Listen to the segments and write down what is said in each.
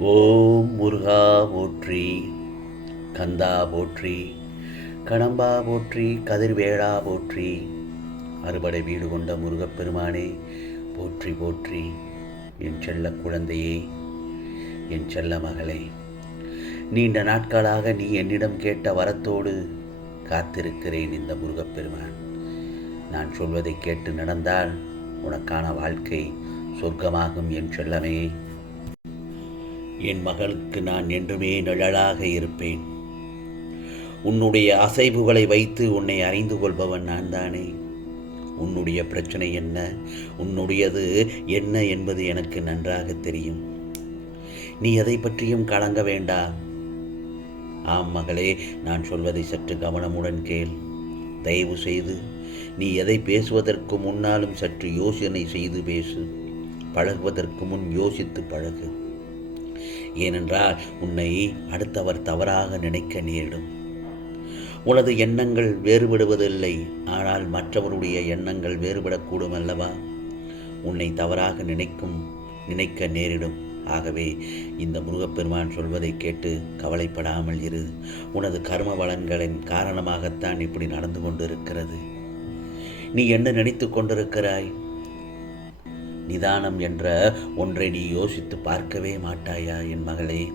ஓம் முருகா போற்றி கந்தா போற்றி கடம்பா போற்றி கதிர்வேளா போற்றி அறுபடை வீடு கொண்ட முருகப்பெருமானே போற்றி போற்றி என் செல்ல குழந்தையே என் செல்ல மகளே. நீண்ட நாட்களாக நீ என்னிடம் கேட்ட வரத்தோடு காத்திருக்கிறேன் இந்த முருகப்பெருமான் நான் சொல்வதை கேட்டு நடந்தால் உனக்கான வாழ்க்கை சொர்க்கமாகும் என் செல்லமே. என் மகளுக்கு நான் என்றுமே நிழலாக இருப்பேன். உன்னுடைய அசைவுகளை வைத்து உன்னை அறிந்து கொள்பவன் நான் தானே. உன்னுடைய பிரச்சனை என்ன? உன்னுடையது என்ன என்பது எனக்கு நன்றாக தெரியும். நீ எதை பற்றியும் கலங்க வேண்டாம் ஆம் மகளே நான் சொல்வதை சற்று கவனமுடன் கேள். தயவு செய்து நீ எதை பேசுவதற்கு முன்னாலும் சற்று யோசனை செய்து பேசு. பழகுவதற்கு முன் யோசித்து பழகு. ஏனென்றால் உன்னை அடுத்தவர் தவறாக நினைக்க நேரிடும். உனது எண்ணங்கள் வேறுபடுவதில்லை ஆனால் மற்றவருடைய எண்ணங்கள் வேறுபடக்கூடும் அல்லவா உன்னை தவறாக நினைக்கும் நினைக்க நேரிடும். ஆகவே இந்த முருகப்பெருமான் சொல்வதை கேட்டு கவலைப்படாமல் இரு. உனது கர்ம வளங்களின் காரணமாகத்தான் இப்படி நடந்து கொண்டிருக்கிறது. நீ என்ன நினைத்து கொண்டிருக்கிறாய்? நிதானம் என்ற ஒன்றை நீ யோசித்து பார்க்கவே மாட்டாயா என் மகளே?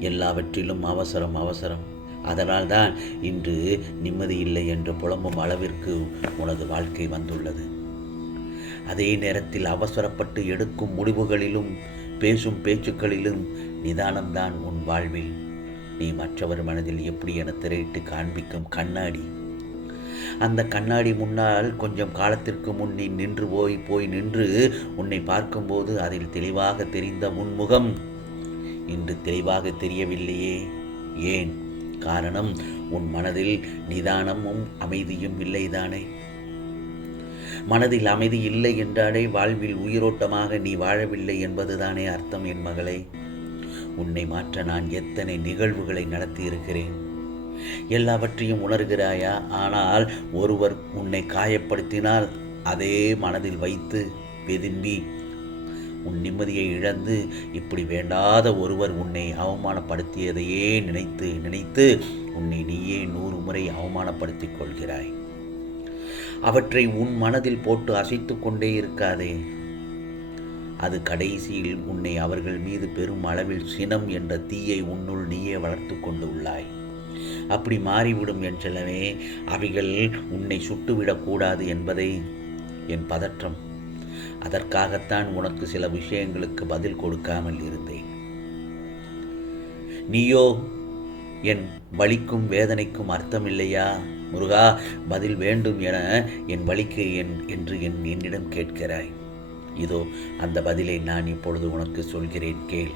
எல்லாவற்றிலும் அவசரம் அவசரம். அதனால்தான் இன்று நிம்மதி இல்லை என்று புலம்பும் அளவிற்கு உனது வாழ்க்கை வந்துள்ளது. அதே நேரத்தில் அவசரப்பட்டு எடுக்கும் முடிவுகளிலும் பேசும் பேச்சுக்களிலும் நிதானம்தான் உன் வாழ்வில். நீ மற்றவர் மனதில் எப்படி என திரையிட்டு காண்பிக்கும் கண்ணாடி அந்த கண்ணாடி முன்னால் கொஞ்சம் காலத்திற்கு முன் நீ நின்று போய் போய் நின்று உன்னை பார்க்கும்போது அதில் தெளிவாக தெரிந்த முன்முகம் இன்று தெளிவாக தெரியவில்லையே. ஏன்? காரணம் உன் மனதில் நிதானமும் அமைதியும் இல்லைதானே? மனதில் அமைதி இல்லை என்றாலே வாழ்வில் உயிரோட்டமாக நீ வாழவில்லை என்பதுதானே அர்த்தம் என் மகளை. உன்னை மாற்ற நான் எத்தனை நிகழ்வுகளை நடத்தியிருக்கிறேன்? எல்லாவற்றையும் உணர்கிறாயா? ஆனால் ஒருவர் உன்னை காயப்படுத்தினால் அதே மனதில் வைத்து வெதும்பி உன் நிம்மதியை இழந்து இப்படி வேண்டாத ஒருவர் உன்னை அவமானப்படுத்தியதையே நினைத்து நினைத்து உன்னை நீயே நூறு முறை அவமானப்படுத்திக் கொள்கிறாய். அவற்றை உன் மனதில் போட்டு அசைத்து கொண்டே இருக்காதே. அது கடைசியில் உன்னை அவர்கள் மீது பெரும் அளவில் சினம் என்ற தீயை உன்னுள் நீயே வளர்த்து கொண்டு உள்ளாய். அப்படி மாறிவிடும் என் செல்லமே அவைகள் உன்னை சுட்டுவிடக்கூடாது என்பதை என் பதற்றம். அதற்காகத்தான் உனக்கு சில விஷயங்களுக்கு பதில் கொடுக்காமல் இருந்தேன். நீயோ என் வலிக்கும் வேதனைக்கும் அர்த்தமில்லையா? முருகா பதில் வேண்டும் என என் வலிக்கு என் என்று என் என்னிடம் கேட்கிறாய். இதோ அந்த பதிலை நான் இப்பொழுது உனக்கு சொல்கிறேன் கேள்.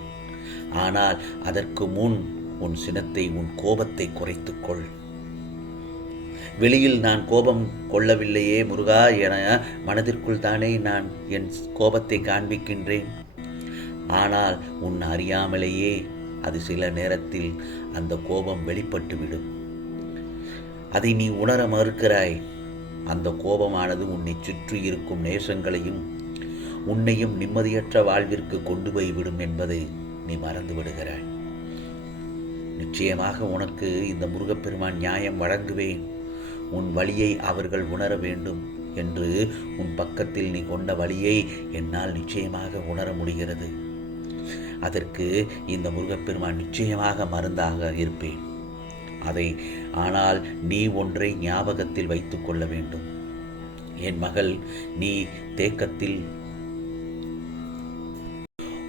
ஆனால் அதற்கு முன் உன் சினத்தை உன் கோபத்தை குறைத்துக்கொள். வெளியில் நான் கோபம் கொள்ளவில்லையே முருகா என மனதிற்குள் தானே நான் என் கோபத்தை காண்பிக்கின்றேன். ஆனால் உன் அறியாமலேயே அது சில நேரத்தில் அந்த கோபம் வெளிப்பட்டுவிடும். அதை நீ உணர மறுக்கிறாய். அந்த கோபமானது உன்னை சுற்றி இருக்கும் நேசங்களையும் உன்னையும் நிம்மதியற்ற வாழ்விற்கு கொண்டு போய் விடும் என்பதை நீ மறந்து விடுகிறாய் நிச்சயமாக உனக்கு இந்த முருகப்பெருமான் நியாயம் வழங்குவேன். உன் வழியை அவர்கள் உணர வேண்டும் என்று உன் பக்கத்தில் நீ கொண்ட வழியை என்னால் நிச்சயமாக உணர முடிகிறது. அதற்கு இந்த முருகப்பெருமான் நிச்சயமாக மருந்தாக இருப்பேன். அதை ஆனால் நீ ஒன்றை ஞாபகத்தில் வைத்துக் கொள்ள வேண்டும். என் மகள் நீ தேக்கத்தில்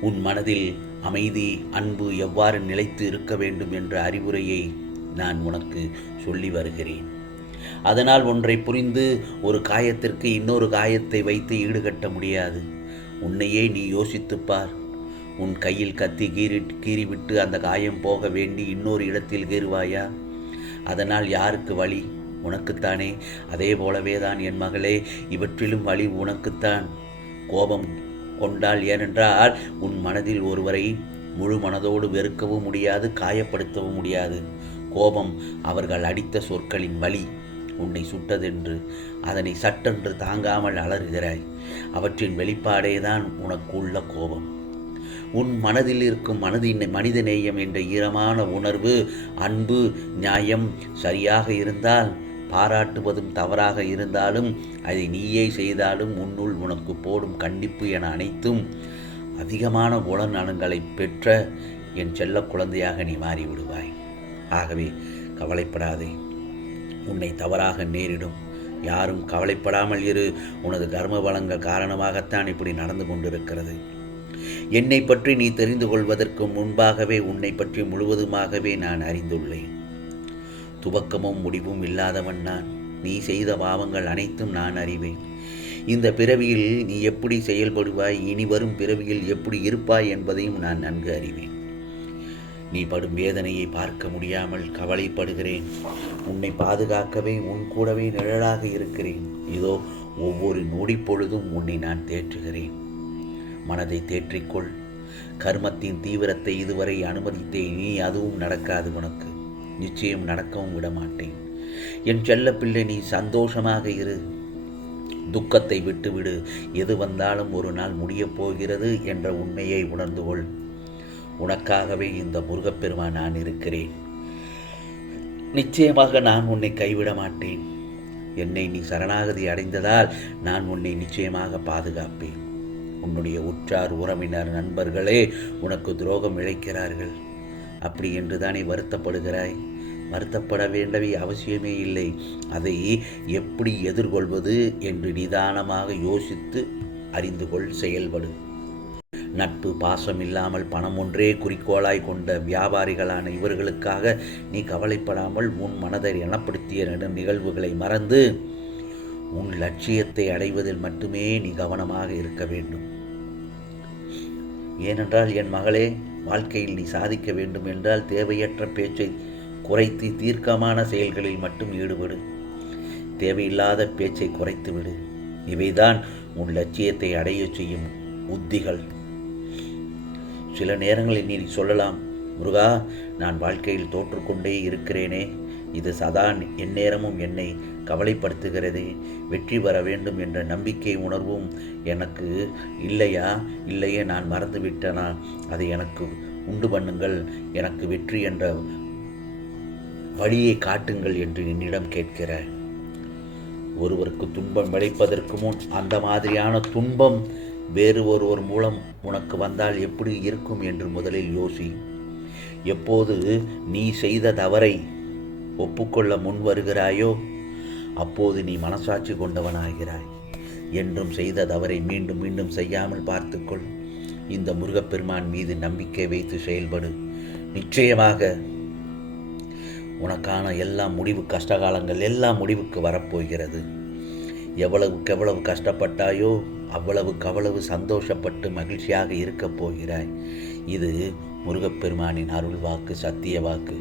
உன் மனதில் அமைதி அன்பு எவ்வாறு நிலைத்து இருக்க வேண்டும் என்ற அறிவுரையை நான் உனக்கு சொல்லி வருகிறேன். அதனால் ஒன்றை புரிந்து ஒரு காயத்திற்கு இன்னொரு காயத்தை வைத்து ஈடுகட்ட முடியாது. உன்னையே நீ யோசித்துப் பார். உன் கையில் கத்தி கீறி கீறிவிட்டு அந்த காயம் போக வேண்டி இன்னொரு இடத்தில் கீறுவாயா? அதனால் யாருக்கு வழி? உனக்குத்தானே. அதே போலவே தான் என் மகளே இவற்றிலும் வழி உனக்குத்தான். கோபம் கொண்டால் ஏனென்றால் உன் மனதில் ஒருவரை முழு மனதோடு வெறுக்கவும் முடியாது காயப்படுத்தவும் முடியாது. கோபம் அவர்கள் அடித்த சொற்களின் வழி உன்னை சுட்டதென்று அதனை சட்டென்று தாங்காமல் அலறுகிறாய். அவற்றின் வெளிப்பாடேதான் உனக்கு உள்ள கோபம். உன் மனதில் இருக்கும் மனதின் மனித நேயம் என்ற ஈரமான உணர்வு அன்பு நியாயம் சரியாக இருந்தால் பாராட்டுவதும் தவறாக இருந்தாலும் அதை நீயே செய்தாலும் உன்னுள் உனக்கு போடும் கண்டிப்பு என அனைத்தும் அதிகமான குணநலன்களை பெற்ற என் செல்ல குழந்தையாக நீ மாறிவிடுவாய். ஆகவே கவலைப்படாதே. உன்னை தவறாக நேரிடும். யாரும் கவலைப்படாமல் இரு. உனது கர்ம வளங்கள் காரணமாகத்தான் இப்படி நடந்து கொண்டிருக்கிறது. என்னை பற்றி நீ தெரிந்து கொள்வதற்கு முன்பாகவே உன்னை பற்றி முழுவதுமாகவே நான் அறிந்துள்ளேன். துவக்கமும் முடிவும் இல்லாதவன் நான். நீ செய்த பாவங்கள் அனைத்தும் நான் அறிவேன். இந்த பிறவியில் நீ எப்படி செயல்படுவாய்? இனி வரும் பிறவியில் எப்படி இருப்பாய் என்பதையும் நான் நன்கு அறிவேன். நீ படும் வேதனையை பார்க்க முடியாமல் கவலைப்படுகிறேன். உன்னை பாதுகாக்கவே உன் கூடவே நிழலாக இருக்கிறேன். இதோ ஒவ்வொரு நொடி பொழுதும் உன்னை நான் தேற்றுகிறேன். மனதை தேற்றிக்கொள். கர்மத்தின் தீவிரத்தை இதுவரை அனுமதித்தேன். நீ அதுவும் நடக்காது உனக்கு. நிச்சயம் நடக்கவும் விட மாட்டேன் என் செல்ல பிள்ளை நீ சந்தோஷமாக இரு. துக்கத்தை விட்டுவிடு. எது வந்தாலும் ஒரு நாள் முடியப் போகிறது என்ற உண்மையை உணர்ந்து கொள். உனக்காகவே இந்த முருகப்பெருமான் நான் இருக்கிறேன். நிச்சயமாக நான் உன்னை கைவிட மாட்டேன் என்னை நீ சரணாகதி அடைந்ததால் நான் உன்னை நிச்சயமாக பாதுகாப்பேன். உன்னுடைய உற்றார் உறவினர் நண்பர்களே உனக்கு துரோகம் இழைக்கிறார்கள். அப்படி என்று தானே வருத்தப்படுகிறாய்? வருத்தப்பட வேண்டவை அவசியமே இல்லை. அதை எப்படி எதிர்கொள்வது என்று நிதானமாக யோசித்து அறிந்து கொள் செயல்படு. நட்பு பாசம் இல்லாமல் பணம் ஒன்றே குறிக்கோளாய் கொண்ட வியாபாரிகளான இவர்களுக்காக நீ கவலைப்படாமல் உன் மனதை எனப்படுத்திய நிகழ்வுகளை மறந்து உன் லட்சியத்தை அடைவதில் மட்டுமே நீ கவனமாக இருக்க வேண்டும். ஏனென்றால் என் மகளே வாழ்க்கையில் நீ சாதிக்க வேண்டும் என்றால் தேவையற்ற பேச்சை குறைத்து தீர்க்கமான செயல்களில் மட்டும் ஈடுபடு. தேவையில்லாத பேச்சை குறைத்து விடு. இவைதான் உன் லட்சியத்தை அடையச் செய்யும் உத்திகள். சில நேரங்களில் நீ சொல்லலாம் முருகா நான் வாழ்க்கையில் தோற்றுக்கொண்டே இருக்கிறேனே. இது சதா எந்நேரமும் என்னை கவலைப்படுத்துகிறதே. வெற்றி பெற வேண்டும் என்ற நம்பிக்கை உணர்வும் எனக்கு இல்லையா? இல்லையே நான் மறந்துவிட்டனா? அதை எனக்கு உண்டு பண்ணுங்கள். எனக்கு வெற்றி என்ற வழியை காட்டுங்கள் என்று என்னிடம் கேட்கிற ஒருவருக்கு துன்பம் விளைப்பதற்கு முன் அந்த மாதிரியான துன்பம் வேறு ஒருவர் மூலம் உனக்கு வந்தால் எப்படி இருக்கும் என்று முதலில் யோசி. எப்போது நீ செய்த தவறை ஒப்புக்கொள்ள முன் வருகிறாயோ அப்போது நீ மனசாட்சி கொண்டவனாகிறாய். என்றும் செய்த தவறை மீண்டும் மீண்டும் செய்யாமல் பார்த்துக்கொள். இந்த முருகப்பெருமான் மீது நம்பிக்கை வைத்து செயல்படு. நிச்சயமாக உனக்கான எல்லா முடிவு கஷ்டகாலங்கள் எல்லாம் முடிவுக்கு வரப்போகிறது. எவ்வளவுக்கு எவ்வளவு கஷ்டப்பட்டாயோ அவ்வளவுக்கு அவ்வளவு சந்தோஷப்பட்டு மகிழ்ச்சியாக இருக்கப் போகிறாய். இது முருகப்பெருமானின் அருள் வாக்கு சத்திய வாக்கு.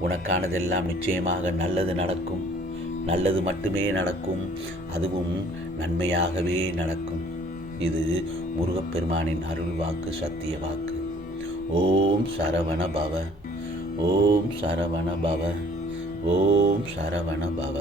உனக்கானதெல்லாம் நிச்சயமாக நல்லது நடக்கும். நல்லது மட்டுமே நடக்கும் அதுவும் நன்மையாகவே நடக்கும். இது முருகப்பெருமானின் அருள் வாக்கு சத்திய வாக்கு. ஓம் சரவண பவ. ஓம் சரவண பவ. ஓம் சரவண பவ.